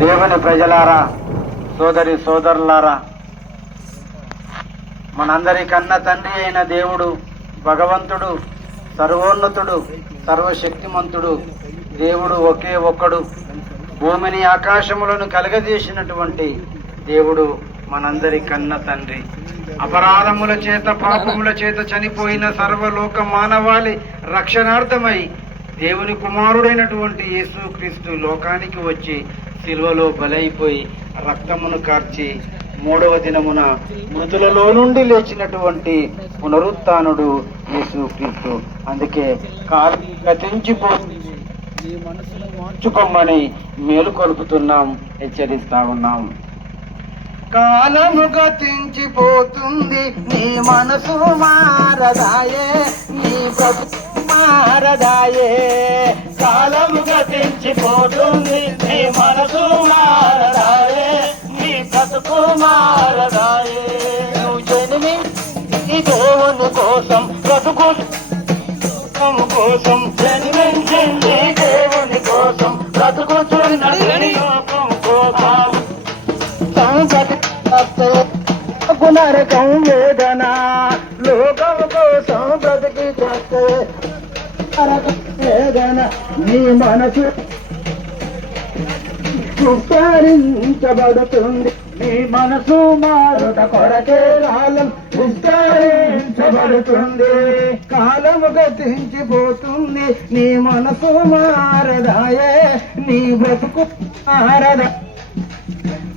దేవుని ప్రజలారా సోదరి సోదరులారా మనందరి కన్న తండ్రి అయిన దేవుడు భగవంతుడు సర్వోన్నతుడు సర్వశక్తిమంతుడు దేవుడు ఒకే ఒక్కడు. భూమిని ఆకాశములను కలగజేసినటువంటి దేవుడు మనందరి కన్న తండ్రి. అపరాధముల చేత పాపముల చేత చనిపోయిన సర్వలోక మానవాళి రక్షణార్థమై దేవుని కుమారుడైనటువంటి యేసుక్రీస్తు లోకానికి వచ్చి సిల్వలో బలైపోయి రక్తమును కార్చి మూడవ దినమున మృతులలో నుండి లేచినటువంటి పునరుత్నుడు యేసుక్రీస్తు. అందుకే కాలం గతించిపోతుంది నీ మనసును మార్చుకోమని మేలు హెచ్చరిస్తా ఉన్నాం. కాలము గతించిపోతుంది నీ మనసు మారదాయే నీ ప్రభుత్వం మారదాయే కాలము గతించిపోతుంది నీ మనసు మారదాయే నీ బ్రతుకు మారదాయే నువ్వు జన్మి ఈ దేవుని కోసం బ్రతుకు. కోసం జన్మించింది దేవుని కోసం బ్రతుకుతున్నది గుణరకం వేదన లోకం కోసం బ్రతికి చేస్తే వేదన నీ మనసు విస్తరించబడుతుంది నీ మనసు మారుట కొరకే కాలం విస్తరించబడుతుంది కాలము గతించిపోతుంది. నీ మనసు మారదాయే. నీ బ్రతుకు మారదా.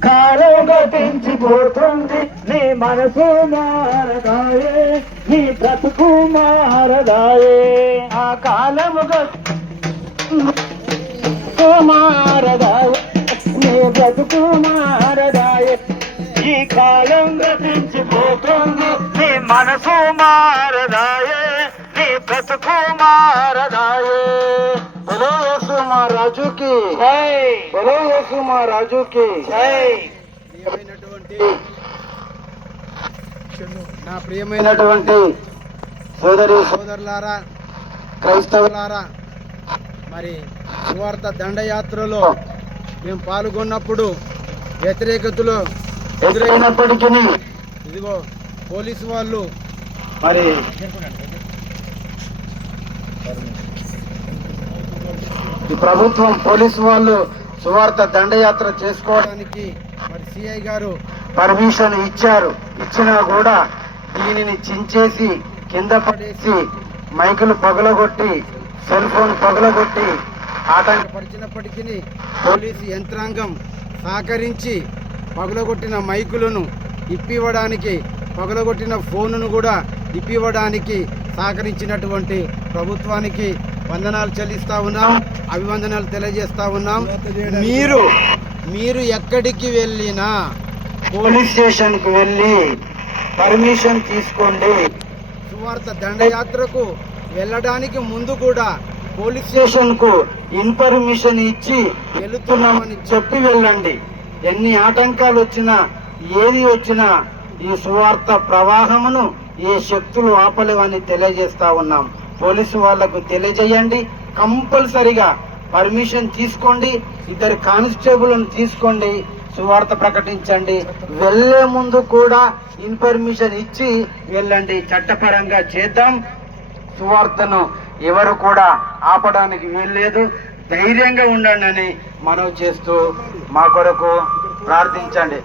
కాలం గతించిపోతుంది. నీ మనసు మారదాయే. నీ బ్రతుకు మారదాయే. ఆ కాలము మారదాయే నీ బ్రతుకు మారదాయే. ఈ కాలం గతించిపోతుంది నీ మనసు మారదాయే. నీ బ్రతుకు మారదాయే. బలో యేసు మా రాజుకి బలో యేసు మా రాజుకి ప్రియమైనటువంటి నా ప్రియమైన అయినటువంటి సోదరి సోదరులారా క్రైస్తవుల సోదరులారా మరి సువార్త దండయాత్రలో మేము పాల్గొన్నప్పుడు వ్యతిరేకతలో ఎదురైనప్పటికీ ఇదిగో పోలీసు వాళ్ళు మరి ప్రభుత్వం పోలీసు వాళ్ళు సువార్త దండయాత్ర చేసుకోవడానికి మరి సిఐ గారు పర్మిషన్ ఇచ్చారు. ఇచ్చినా కూడా దీనిని చించేసి కింద పడేసి మైకులు పగలగొట్టి సెల్ ఫోన్ పగలగొట్టి ఆటంకపరిచినప్పటికీ పోలీసు యంత్రాంగం సహకరించి పగలగొట్టిన మైకులను ఇప్పివ్వడానికి పగలగొట్టిన ఫోనును కూడా ఇప్పివ్వడానికి సహకరించినటువంటి ప్రభుత్వానికి వందనాలు చెల్లిస్తా ఉన్నాం అభివందనాలు తెలియజేస్తా ఉన్నాం. మీరు మీరు ఎక్కడికి వెళ్ళినా పోలీస్ స్టేషన్కు వెళ్ళి పర్మిషన్ తీసుకోండి. సువార్త దండయాత్రకు వెళ్ళడానికి ముందు కూడా పోలీస్ స్టేషన్కు ఇన్ఫర్మేషన్ ఇచ్చి వెళుతున్నామని చెప్పి వెళ్ళండి. ఎన్ని ఆటంకాలు వచ్చినా ఏది వచ్చినా ఈ సువార్త ప్రవాహమును ఏ శక్తులు ఆపలేవని తెలియజేస్తా ఉన్నాం. పోలీసు వాళ్ళకు తెలియజేయండి. కంపల్సరిగా పర్మిషన్ తీసుకోండి. ఇద్దరు కానిస్టేబుల్ను తీసుకోండి. సువార్త ప్రకటించండి. వెళ్ళే ముందు కూడా ఇన్ఫర్మేషన్ ఇచ్చి వెళ్ళండి. చట్టపరంగా చేద్దాం. సువార్తను ఎవరు కూడా ఆపడానికి వీల్లేదు. ధైర్యంగా ఉండండి అని మనవి చేస్తూ మా కొరకు ప్రార్థించండి.